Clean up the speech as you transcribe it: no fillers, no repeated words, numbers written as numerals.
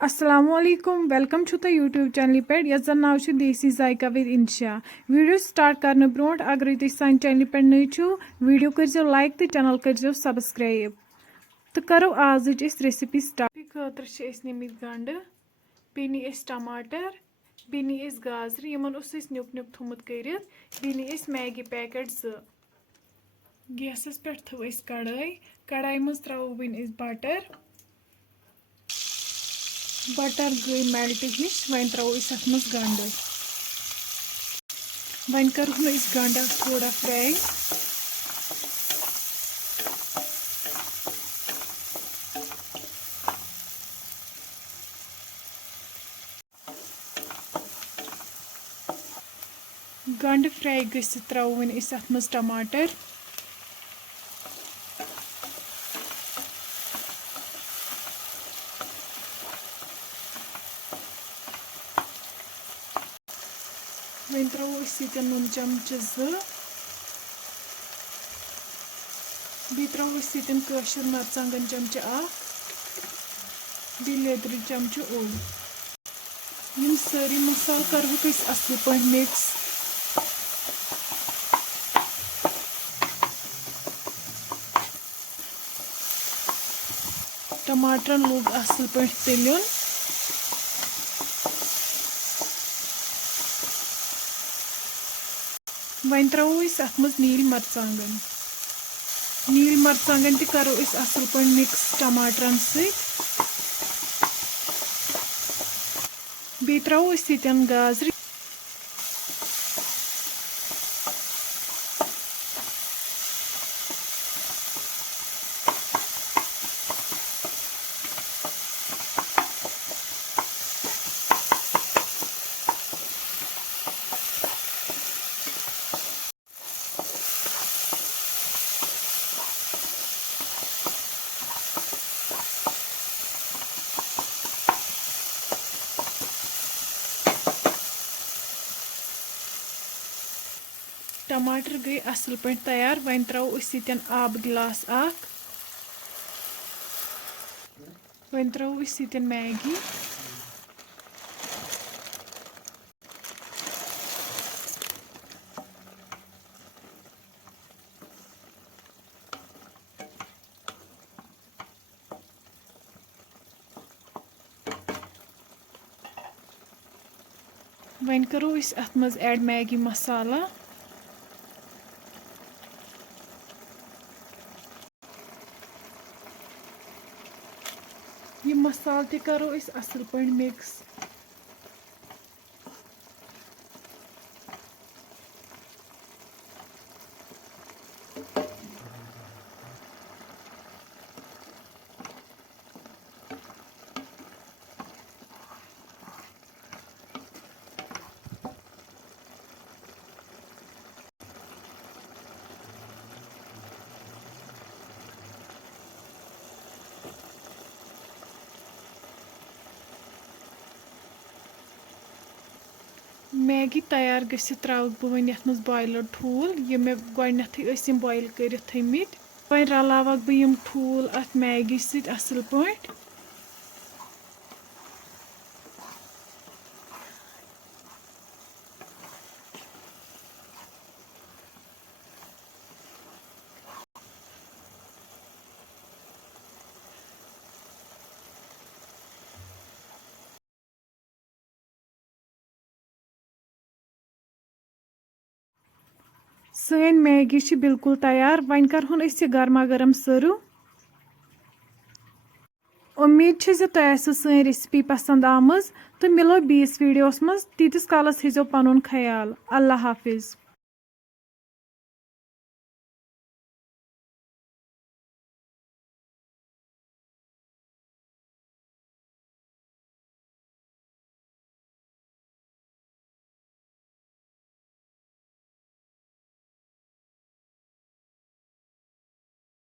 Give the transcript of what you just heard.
Assalamu alaikum. Welcome to the YouTube channel पे yes जन नाव छ देसी जायका विद इंशा वीडियो स्टार्ट करने ब्रोट अगर तुम सान चैनल पे नई छो वीडियो करो लाइक तो चैनल करो सब्सक्राइब तो करो आज रेसिपी स्टार्ट खतर नमित गंड बे नी टमाटर बे नी गाजर यमन नुक नुक थोमुत कर बे नी मैगी पैकेट गैसस पे थो कढ़ाई मज त्रो वन बटर बटर गई मेल्ट हिश वन त्रो अत मज गंड वन कर गंड थोड़ा फ्राई गंड फ्राई गसित त्रो वन अत मज टमाटर वन त्रो नुन चमच बी त्रो कशर मरचांगन चमच बी लेदर चमच ओड यम सारी मसाल करवुक असल पे मिक्स टमाटर लोग असल पे तलन वन त्रो अत मज नील मरचांगन त करो असल पे मिक्स टमाटरन बी त्रो गाजर टमाटर गई असल पे तैयार वन त्रो आब गिलास वन त्रो मैगी वन करो अत मज ऐड मैगी मसाला ये मसाल त करो असल पे मिक्स मैगी तैयार गसित त्राउक बह वन यथ मज बॉयलर ठूल ये मे गोडनेथै बॉयल कर थमित वन रलावक बह यम ठूल अत मैगी सत असल पे सन मैगी बिल्कुल तैयार वन करहन गर्मा गर्म सर्व उम्मीद तह सन रेसिपी पसंद आमज तो मिलो बीस वीडियोस मज तीस कालस थो पन ख्याल अल्लाह हाफिज।